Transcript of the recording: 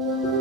thank you